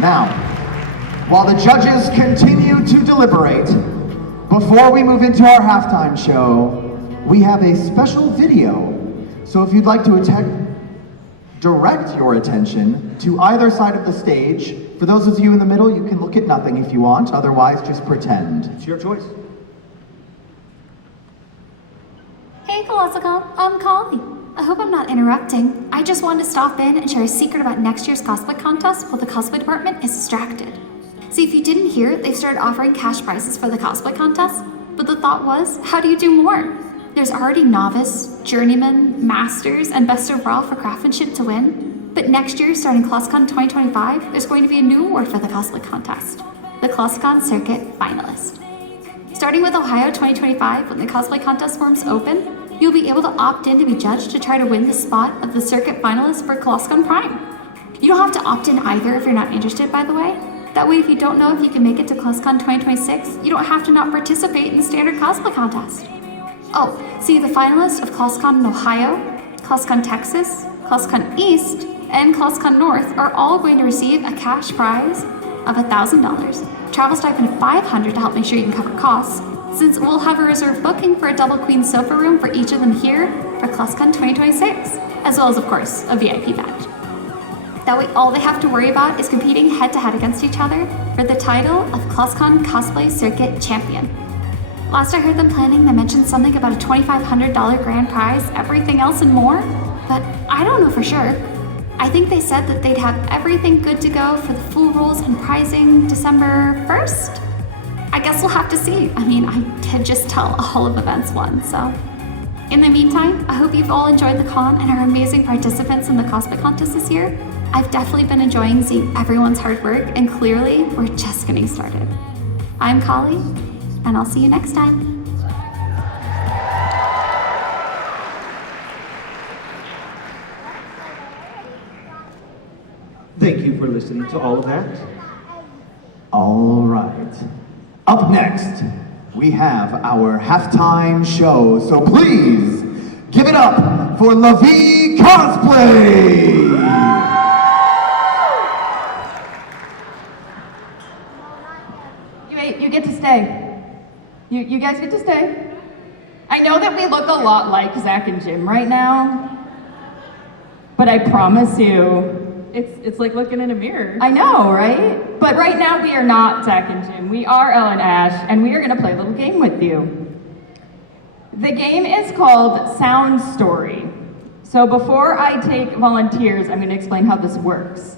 Now, while the judges continue to deliberate, before we move into our halftime show, we have a special video. So if you'd like to direct your attention to either side of the stage, for those of you in the middle, you can look at nothing if you want, otherwise just pretend. It's your choice. Hey Colossalcon, I'm Collie. I hope I'm not interrupting. I just wanted to stop in and share a secret about next year's cosplay contest while the cosplay department is distracted. See, if you didn't hear, they've started offering cash prizes for the cosplay contest, but the thought was, how do you do more? There's already novice, journeyman, masters, and best overall for craftsmanship to win. But next year, starting Colossalcon 2025, there's going to be a new award for the cosplay contest, the Colossalcon Circuit Finalist. Starting with Ohio 2025, when the cosplay contest forms open, you'll be able to opt in to be judged to try to win the spot of the Circuit Finalist for Colossalcon Prime. You don't have to opt in either if you're not interested, by the way. That way, if you don't know if you can make it to Colossalcon 2026, you don't have to not participate in the standard cosplay contest. Oh, see, the finalists of Colossalcon in Ohio, Colossalcon Texas, Colossalcon East, and Colossalcon North are all going to receive a cash prize of $1,000, travel stipend of $500 to help make sure you can cover costs, since we'll have a reserved booking for a double queen sofa room for each of them here for Colossalcon 2026, as well as, of course, a VIP badge. That way, all they have to worry about is competing head-to-head against each other for the title of Colossalcon Cosplay Circuit Champion. Last I heard them planning, they mentioned something about a $2,500 grand prize, everything else and more, but I don't know for sure. I think they said that they'd have everything good to go for the full rules and prizing December 1st? I guess we'll have to see. I mean, I did just tell all of events one, so. In the meantime, I hope you've all enjoyed the con and are amazing participants in the cosplay contest this year. I've definitely been enjoying seeing everyone's hard work, and clearly, we're just getting started. I'm Collie, and I'll see you next time. Thank you for listening to all of that. All right. Up next, we have our halftime show, so please give it up for La Vie Cosplay! You get to stay. You guys get to stay. I know that we look a lot like Zach and Jim right now, but I promise you, it's like looking in a mirror. I know, right? But right now we are not Zach and Jim. We are Elle and Ash, and we are gonna play a little game with you. The game is called Sound Story. So before I take volunteers, I'm gonna explain how this works.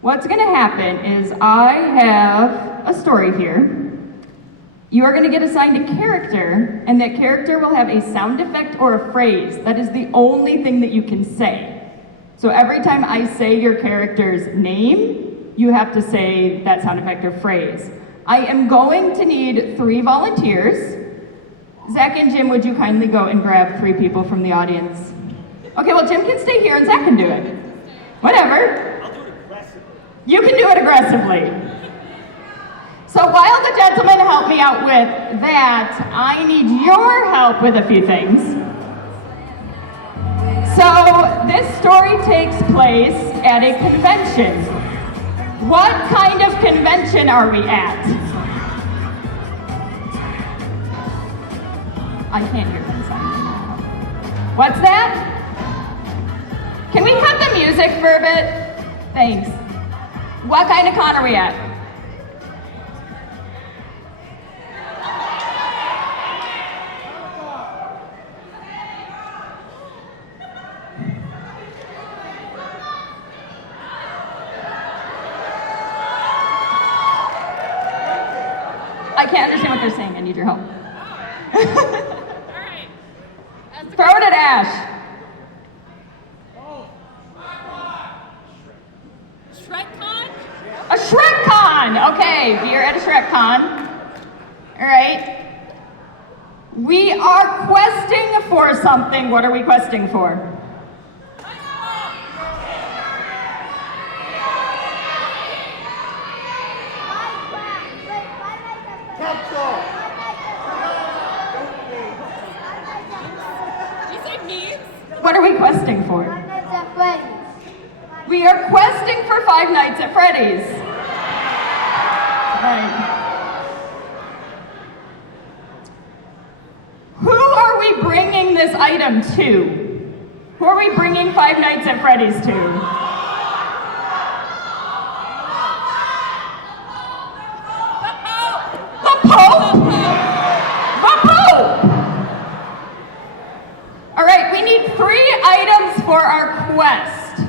What's gonna happen is I have a story here. You are gonna get assigned a character, and that character will have a sound effect or a phrase. That is the only thing that you can say. So every time I say your character's name, you have to say that sound effect or phrase. I am going to need 3 volunteers. Zach and Jim, would you kindly go and grab 3 people from the audience? Okay, well, Jim can stay here and Zach can do it. Whatever. I'll do it aggressively. You can do it aggressively. So while the gentlemen help me out with that, I need your help with a few things. So this story takes place at a convention. What kind of convention are we at? I can't hear them signing. What's that? Can we cut the music for a bit? Thanks. What kind of con are we at? I can't understand what they're saying. I need your help. Alright. Throw it at Ash. ShrekCon? A ShrekCon! Okay, we are at a ShrekCon. Alright. We are questing for something. What are we questing for? What are we questing for? We are questing for Five Nights at Freddy's. Right. Who are we bringing this item to? Who are we bringing Five Nights at Freddy's to? The Pope? The Pope! All right, we need 3 items for our quest.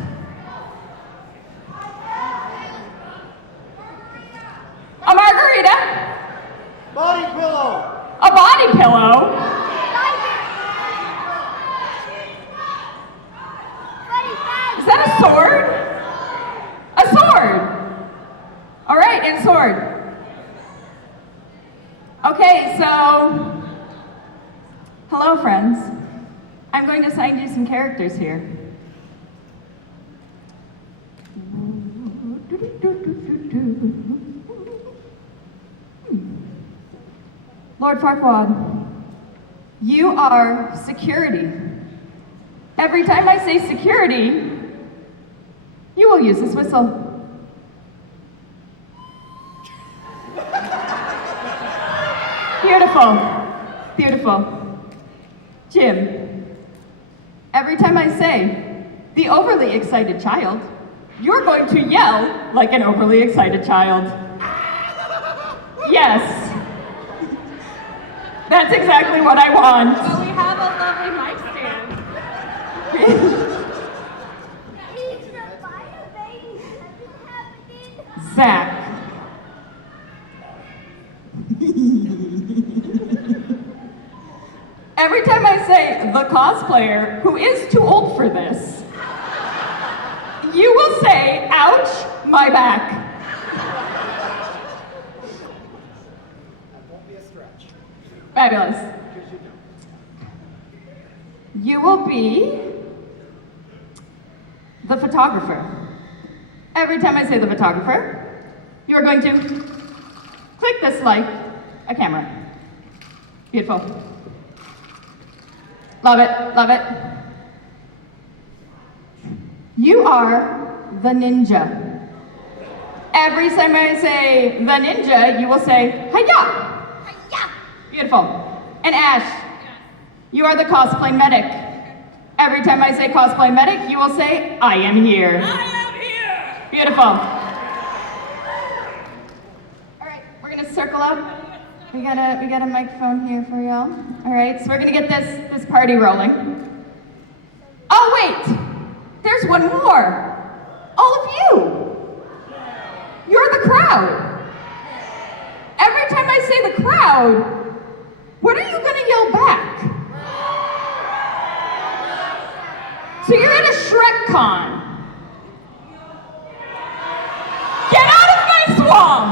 A margarita. Body pillow. A body pillow. Is that a sword? A sword. All right, and sword. Okay, so, hello friends. I'm going to assign you some characters here. Lord Farquaad, you are security. Every time I say security, you will use this whistle. Beautiful, beautiful. Jim, every time I say the overly excited child, you're going to yell like an overly excited child. Yes. That's exactly what I want. Well, we have a lovely mic stand. Zach. Every time I say the cosplayer who is too old for this, you will say, ouch, my back. Fabulous. You will be the photographer. Every time I say the photographer, you are going to click this like a camera. Beautiful. Love it, love it. You are the ninja. Every time I say the ninja, you will say, hi-ya! Beautiful. And Ash, you are the cosplay medic. Every time I say cosplay medic, you will say, I am here. I am here! Beautiful. All right, we're gonna circle up. We got a microphone here for y'all. All right, so we're gonna get this party rolling. Oh wait, there's one more. All of you. You're the crowd. Every time I say the crowd, what are you gonna yell back? So you're at a ShrekCon. Get out of my swamp!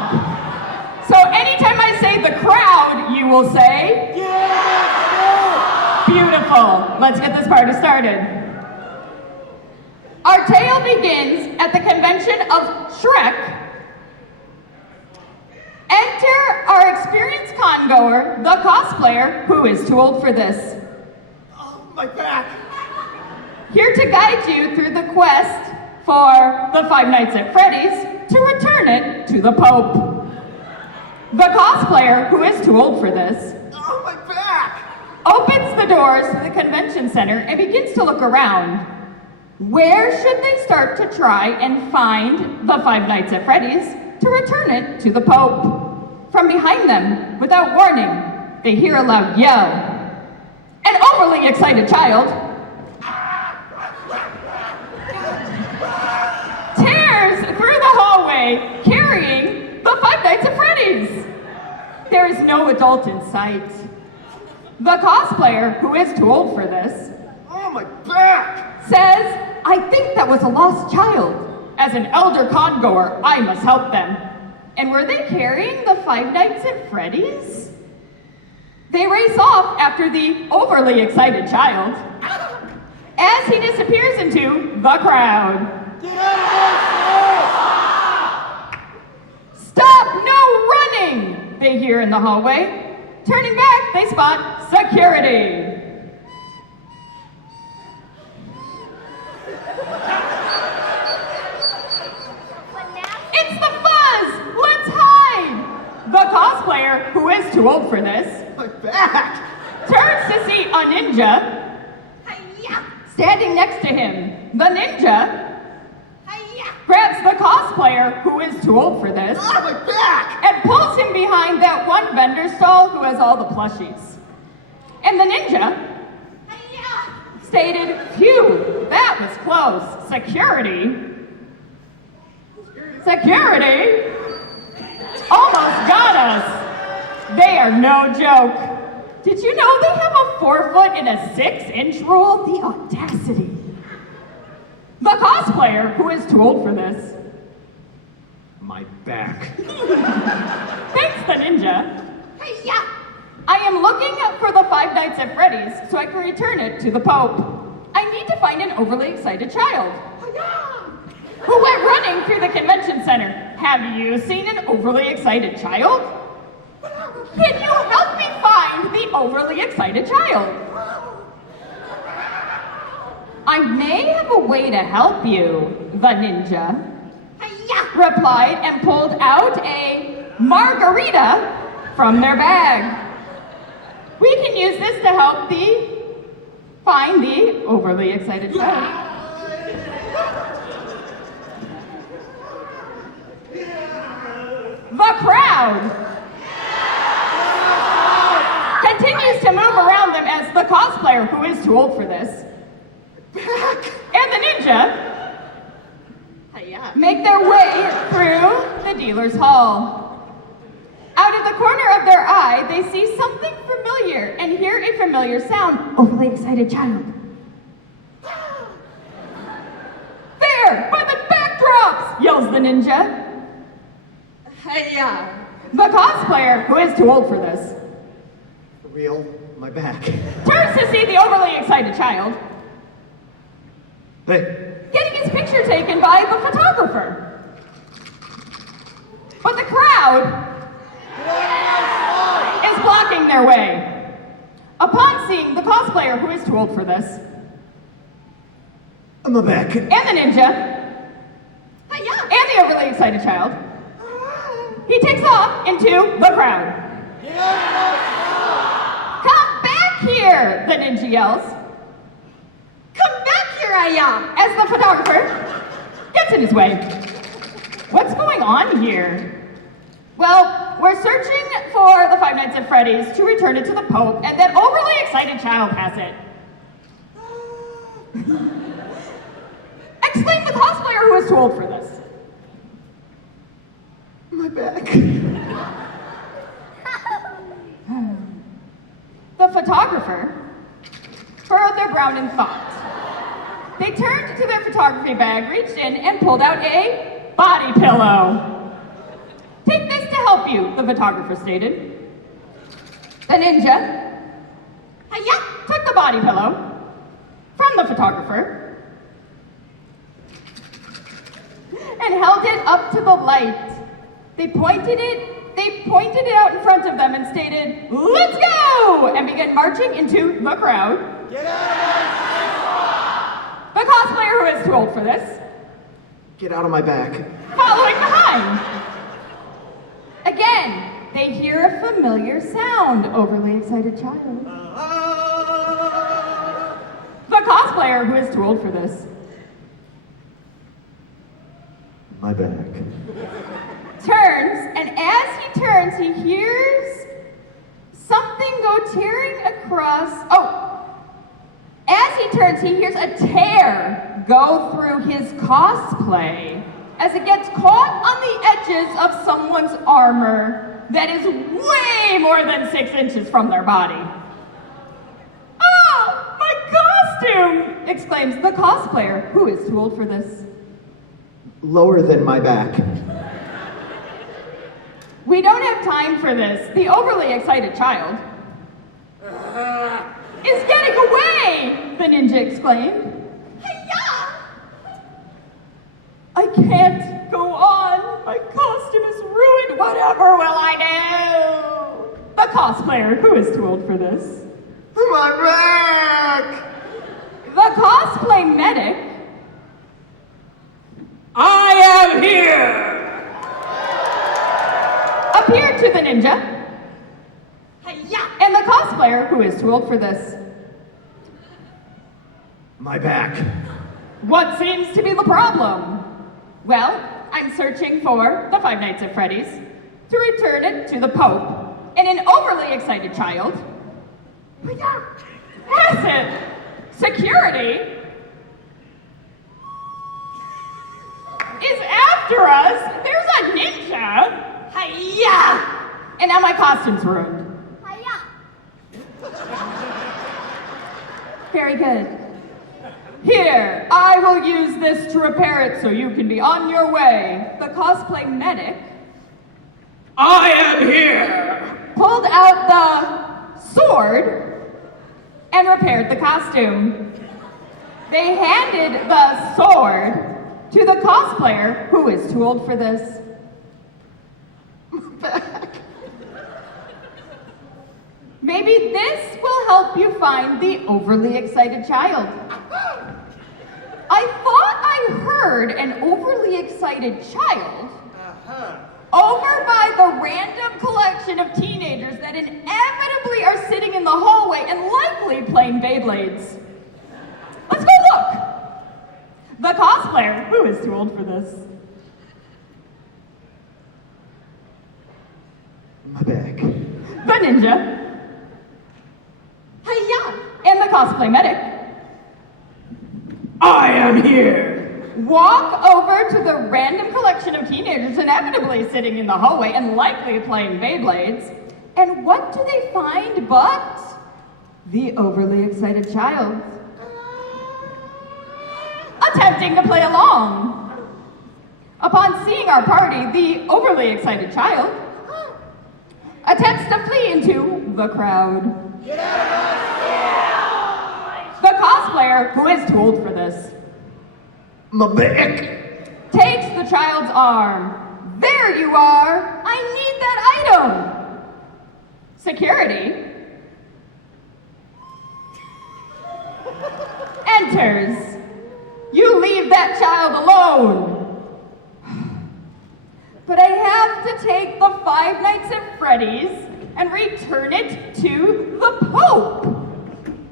So anytime I say the crowd, you will say, yeah! Beautiful. Let's get this party started. Our tale begins at the convention of Shrek. Enter our experienced con-goer, the cosplayer, who is too old for this. Oh, my back. Here to guide you through the quest for the Five Nights at Freddy's to return it to the Pope. The cosplayer, who is too old for this, Oh, my back. opens the doors to the convention center and begins to look around. Where should they start to try and find the Five Nights at Freddy's to return it to the Pope? From behind them, without warning, they hear a loud yell. An overly excited child tears through the hallway carrying the Five Nights at Freddy's. There is no adult in sight. The cosplayer, who is too old for this, Oh, my back. says, I think that was a lost child. As an elder con-goer, I must help them. And were they carrying the Five Nights at Freddy's? They race off after the overly excited child as he disappears into the crowd. Get out of Stop, no running, they hear in the hallway. Turning back, they spot security. It's the fuzz! Let's hide! cosplayer, who is too old for this, My back! turns to see a ninja standing next to him. The ninja grabs the cosplayer, who is too old for this, Ah, my back! and pulls him behind that one vendor stall who has all the plushies. And the ninja stated, "Phew, that was close. Security? Security? Almost got us. They are no joke. Did you know they have a 4-foot and a 6-inch rule? The audacity." The cosplayer, who is too old for this, My back. thanks the ninja. I am looking for the Five Nights at Freddy's so I can return it to the Pope. I need to find an overly excited child who went running through the convention center. Have you seen an overly excited child? Can you help me find the overly excited child? I may have a way to help you, the ninja replied and pulled out a margarita from their bag. We can use this to help find the overly excited child. The crowd continues to move around them as the cosplayer, who is too old for this, and the ninja make their way through the dealer's hall. Out of the corner of their eye, they see something familiar and hear a familiar sound. Overly excited child. There, by the backdrops, yells the ninja. The cosplayer, who is too old for this, For real? My back. turns to see the overly excited child, Hey, getting his picture taken by the photographer. But the crowd is blocking their way. Upon seeing the cosplayer, who is too old for this, my back. and the ninja, and the overly excited child, he takes off into the crowd. Come back here, the ninja yells. Come back here, as the photographer gets in his way. What's going on here? Well, we're searching for the Five Nights at Freddy's to return it to the Pope, and that overly excited child has it. Exclaimed the cosplayer, who is too old for this. My back. The photographer furrowed their brow in thought. They turned to their photography bag, reached in, and pulled out a body pillow. Take this to help you, the photographer stated. The ninja took the body pillow from the photographer and held it up to the light. They pointed it out in front of them and stated, "Let's go!" and began marching into the crowd. The cosplayer, who is too old for this, Get out of my back. following behind. Again, they hear a familiar sound. Overly excited child. The cosplayer, who is too old for this, My back. turns, and as he turns, he hears something go tearing across. As he turns, he hears a tear go through his cosplay as it gets caught on the edges of someone's armor that is way more than 6 inches from their body. "Oh, my costume!" exclaims the cosplayer, who is too old for this. Lower than my back. We don't have time for this. The overly excited child is getting away, the ninja exclaimed. I can't go on. My costume is ruined. Whatever will I do? The cosplayer, who is too old for this. My back! The cosplay medic I am here! appeared to the ninja. Hi-ya! And the cosplayer, who is too old for this. My back. What seems to be the problem? Well, I'm searching for the Five Nights at Freddy's to return it to the Pope. And an overly excited child has it. Security is after us. There's a ninja. Hi-ya! And now my costume's ruined. Very good. Here, I will use this to repair it so you can be on your way. The cosplay medic I am here! pulled out the sword and repaired the costume. They handed the sword to the cosplayer, who is too old for this. Maybe this will help you find the overly excited child. I thought I heard an overly excited child over by the random collection of teenagers that inevitably are sitting in the hallway and likely playing Beyblades. Let's go look. The cosplayer, who is too old for this. My back. The ninja. Hi-ya! And the cosplay medic. I am here! Walk over to the random collection of teenagers inevitably sitting in the hallway and likely playing Beyblades. And what do they find but the overly excited child attempting to play along? Upon seeing our party, the overly excited child attempts to flee into the crowd. The cosplayer, who is too old for this, My back. takes the child's arm. There you are! I need that item! Security enters. You leave that child alone. But I have to take the Five Nights at Freddy's and return it to the Pope.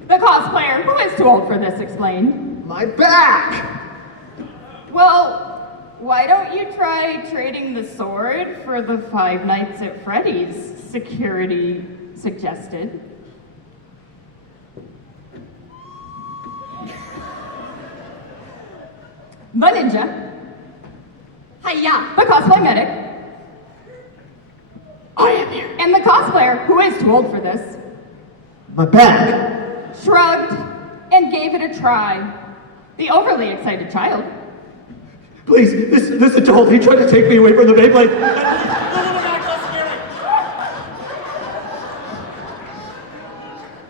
The cosplayer, who is too old for this, explained. My back. Well, why don't you try trading the sword for the Five Nights at Freddy's? Security suggested. The ninja, Hi-ya! the cosplay medic, I am here. and the cosplayer, who is too old for this, My back. shrugged and gave it a try. The overly excited child Please, this adult, he tried to take me away from the Beyblade.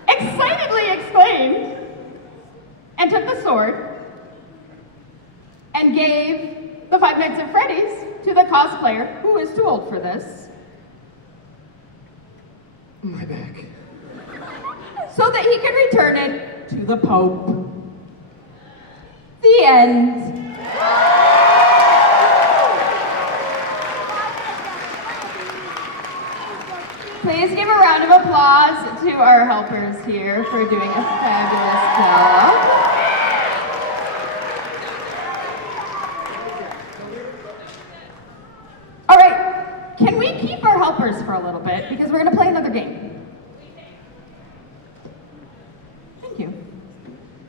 excitedly exclaimed and took the sword and gave the Five Nights at Freddy's to the cosplayer, who is too old for this, My back. so that he could return it to the Pope. The end. Please give a round of applause to our helpers here for doing a fabulous job. All right, can we keep our helpers for a little bit because we're going to play another game. Thank you.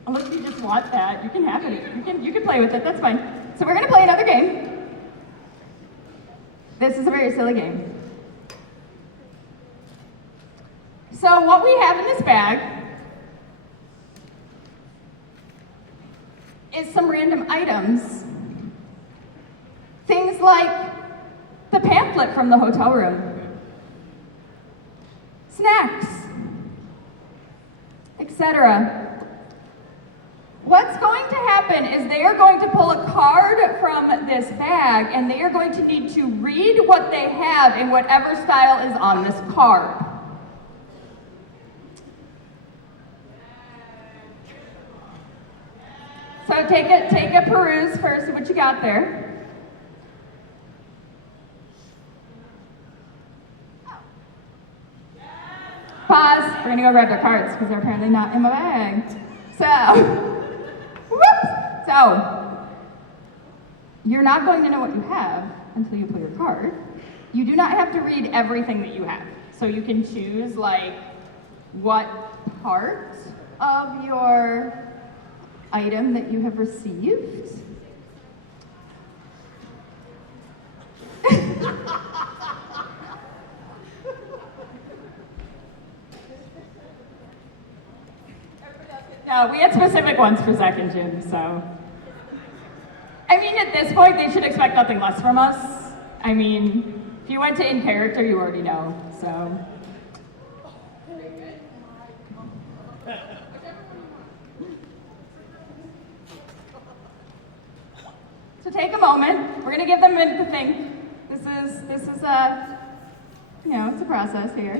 Unless you just want that, you can have it. You can play with it. That's fine. So we're going to play another game. This is a very silly game. So what we have in this bag is some random items. Things like the pamphlet from the hotel room, snacks, etc. What's going to happen is they are going to pull a card from this bag and they are going to need to read what they have in whatever style is on this card. So take a peruse first of what you got there. we're gonna go grab their cards because they're apparently not in my bag. So, whoops. So, you're not going to know what you have until you pull your card. You do not have to read everything that you have. So you can choose like what part of your item that you have received. No, we had specific ones for Zach and Jim, so. I mean, at this point, they should expect nothing less from us. I mean, if you went to in character, you already know, so. So take a moment. We're gonna give them a minute to think. This is a, you know, it's a process here.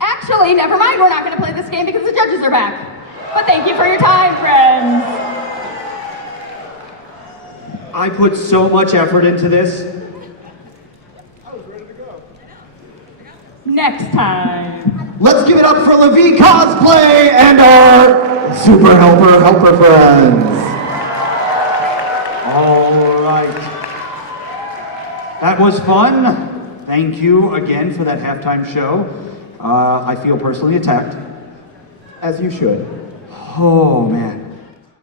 Actually, never mind, we're not going to play this game because the judges are back. But thank you for your time, friends. I put so much effort into this. Next time. Let's give it up for Levi Cosplay and our super helper friends. All right. That was fun. Thank you again for that halftime show. I feel personally attacked. As you should. Oh, man.